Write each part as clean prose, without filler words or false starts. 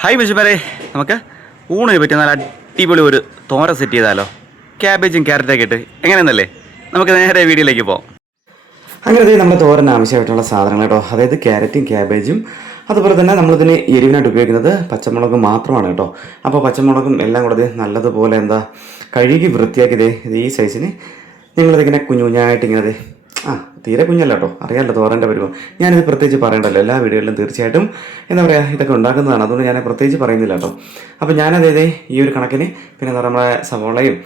Hi മിഷുമാരെ, നമുക്ക് ഊണിന് പറ്റിയ നല്ല അടിപൊളി ഒരു തോര സെറ്റ് ചെയ്താലോ? ക്യാബേജും ക്യാരറ്റൊക്കെ ഇട്ട് എങ്ങനെയെന്നല്ലേ? നമുക്ക് നേരെ വീഡിയോയിലേക്ക് പോകാം. അങ്ങനെ നമ്മുടെ തോരന് ആവശ്യമായിട്ടുള്ള സാധനങ്ങൾ കേട്ടോ, അതായത് ക്യാരറ്റും ക്യാബേജും, അതുപോലെ തന്നെ നമ്മളിതിന് എരിവിനായിട്ട് ഉപയോഗിക്കുന്നത് പച്ചമുളക് മാത്രമാണ് കേട്ടോ. അപ്പോൾ പച്ചമുളകും എല്ലാം കൂടെ നല്ലതുപോലെ കഴുകി വൃത്തിയാക്കിയതേ ഈ സൈസിന് നിങ്ങളിതിങ്ങനെ കുഞ്ഞുകുഞ്ഞായിട്ട് ഇങ്ങനെ തീരെ കുഞ്ഞല്ല കേട്ടോ, അറിയാമല്ലോ തോരൻ്റെ പരുവം. ഞാനിത് പ്രത്യേകിച്ച് പറയണ്ടല്ലോ, എല്ലാ വീടുകളിലും തീർച്ചയായിട്ടും ഇതൊക്കെ ഉണ്ടാക്കുന്നതാണ്, അതുകൊണ്ട് ഞാൻ പ്രത്യേകിച്ച് പറയുന്നില്ല കേട്ടോ. അപ്പോൾ ഞാനതേ ഈ ഒരു കണക്കിന് പിന്നെ നമ്മുടെ സവോളയും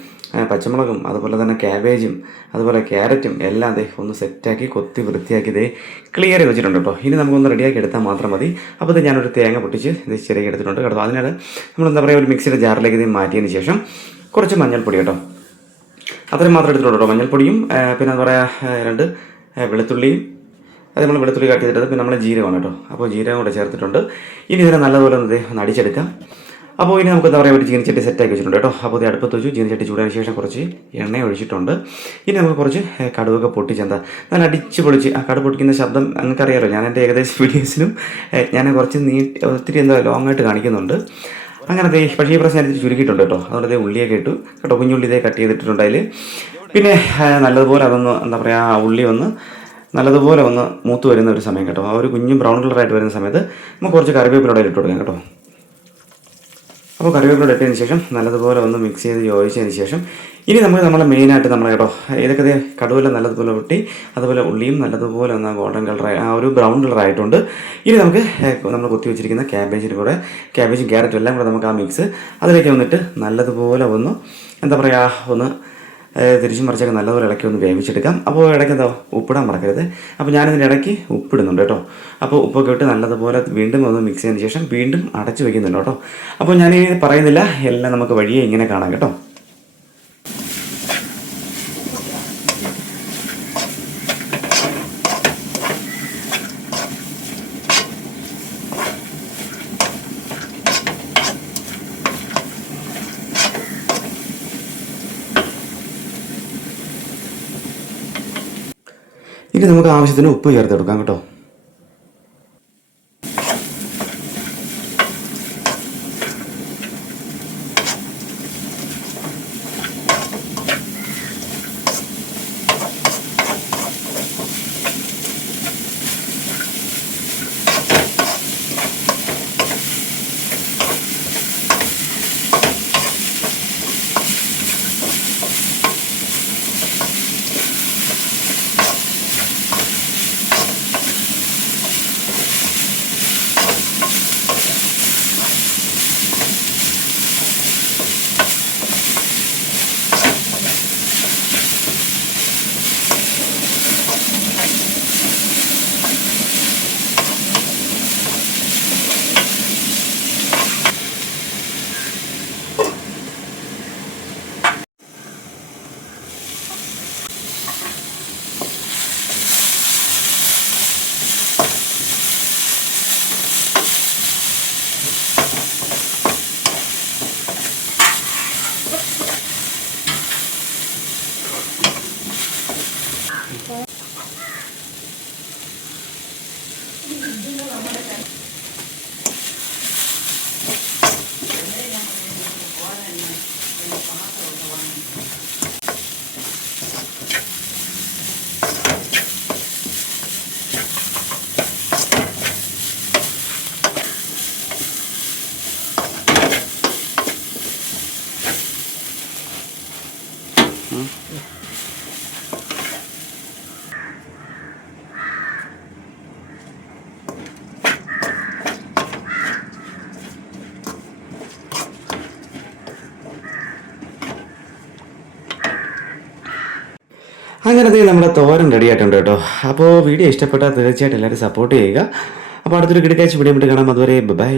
പച്ചമുളകും അതുപോലെ തന്നെ ക്യാബേജും അതുപോലെ ക്യാരറ്റും എല്ലാം ഒന്ന് സെറ്റാക്കി കൊത്തി വൃത്തിയാക്കി ക്ലിയർ ചെയ്ത് വെച്ചിട്ടുണ്ട് കേട്ടോ. ഇനി നമുക്കൊന്ന് റെഡിയാക്കി എടുത്താൽ മാത്രം മതി. അപ്പോൾ ഇത് ഞാനൊരു തേങ്ങ പൊട്ടിച്ച് ചെറിയ എടുത്തിട്ടുണ്ട് കേട്ടോ. അതിനാണ് നമ്മൾ ഒരു മിക്സിയുടെ ജാറിലേക്ക് ഇത് മാറ്റിയതിന് ശേഷം കുറച്ച് മഞ്ഞൾപ്പൊടി കേട്ടോ, അത്രയും മാത്രം എടുത്തിട്ടുണ്ട് കേട്ടോ. മഞ്ഞൾപ്പൊടിയും പിന്നെ രണ്ട് വെളുത്തുള്ളിയും, അത് നമ്മൾ വെളുത്തുള്ളി കട്ട് ചെയ്തിട്ട് പിന്നെ നമ്മൾ ജീരകമാണ് കേട്ടോ. അപ്പോൾ ജീരകം കൂടെ ചേർത്തിട്ടുണ്ട്. ഇനി ഇതിനെ നല്ലതുപോലെ ഒന്ന് അടിച്ചെടുക്കാം. അപ്പോൾ ഇനി നമുക്ക് ഒരു ചീനിച്ചട്ടി സെറ്റാക്കി വെച്ചിട്ടുണ്ട് കേട്ടോ. അപ്പോൾ ഇത് അടുപ്പത്ത് വെച്ചു. ചീനിച്ചട്ടി ചൂടാൻ ശേഷം കുറച്ച് എണ്ണ ഒഴിച്ചിട്ടുണ്ട്. ഇനി നമുക്ക് കുറച്ച് കടുവൊക്കെ പൊട്ടിച്ച് നല്ല അടിച്ച് പൊളിച്ച് കടുവ് പൊട്ടിക്കുന്ന ശബ്ദം നിങ്ങൾക്കറിയാമല്ലോ. ഞാൻ എൻ്റെ ഏകദേശം വീഡിയോസിനും ഞാൻ കുറച്ച് ഒത്തിരി ലോങ് ആയിട്ട് കാണിക്കുന്നുണ്ട്. അങ്ങനത്തെ പക്ഷേ ഈ പ്രശ്നം അനുസരിച്ച് ചുരുക്കിയിട്ടുണ്ട് കേട്ടോ. അതുകൊണ്ട് ഉള്ളിയൊക്കെ ഇട്ടു കേട്ടോ. കുഞ്ഞുള്ളി കട്ട് ചെയ്തിട്ടുണ്ട് അതിൽ. പിന്നെ നല്ലതുപോലെ അതൊന്ന് ഉള്ളി നല്ലതുപോലെ മൂത്ത് വരുന്ന ഒരു സമയം കേട്ടോ. ആ ഒരു കുഞ്ഞ് ബ്രൗൺ കളറായിട്ട് വരുന്ന സമയത്ത് നമുക്ക് കുറച്ച് കറിവേപ്പിലൂടെ ഇട്ട് കൊടുക്കാം കേട്ടോ. അപ്പോൾ കറിവേപ്പിലൂടെ ഇട്ടതിന് ശേഷം നല്ലതുപോലെ മിക്സ് ചെയ്ത് യോജിച്ചതിന് ശേഷം ഇനി നമ്മളെ മെയിനായിട്ട് കേട്ടോ, ഇതൊക്കെ കടുവെല്ലാം നല്ലതുപോലെ പൊട്ടി, അതുപോലെ ഉള്ളിയും നല്ലതുപോലെ ഗോൾഡൻ കളറായി ഒരു ബ്രൗൺ കളറായിട്ടുണ്ട്. ഇനി നമുക്ക് നമ്മൾ കുത്തി വെച്ചിരിക്കുന്ന ക്യാബേജിൻ്റെ കൂടെ ക്യാബേജും ക്യാരറ്റും എല്ലാം കൂടെ നമുക്ക് ആ മിക്സ് അതിലേക്ക് വന്നിട്ട് നല്ലതുപോലെ ഒന്ന് തിരിച്ചും മറിച്ചൊക്കെ നല്ലപോലെ ഇളക്കി വേവിച്ചെടുക്കാം. അപ്പോൾ ഇടയ്ക്ക് ഉപ്പിടാൻ മറക്കരുത്. അപ്പോൾ ഞാനിതിൻ്റെ ഇടയ്ക്ക് ഉപ്പിടുന്നുണ്ട് കേട്ടോ. അപ്പോൾ ഉപ്പൊക്കെ ഇട്ട് നല്ലതുപോലെ വീണ്ടും മിക്സ് ചെയ്തതിന് ശേഷം വീണ്ടും അടച്ചു വയ്ക്കുന്നുണ്ട് കേട്ടോ. അപ്പോൾ ഞാൻ പറയുന്നില്ല, എല്ലാം നമുക്ക് വഴിയെ ഇങ്ങനെ കാണാം കേട്ടോ. ഇനി നമുക്ക് ആവശ്യത്തിന് ഉപ്പ് ചേർത്തെടുക്കാം കേട്ടോ. അങ്ങനത്തെ നമ്മുടെ തോരൻ റെഡി ആയിട്ടുണ്ട് കേട്ടോ. അപ്പോൾ വീഡിയോ ഇഷ്ടപ്പെട്ടാൽ തീർച്ചയായിട്ടും എല്ലാവരും സപ്പോർട്ട് ചെയ്യുക. അപ്പോൾ അടുത്തൊരു കിടക്കാഴ്ച വീഡിയോ കാണാം. അതുവരെ ബൈ.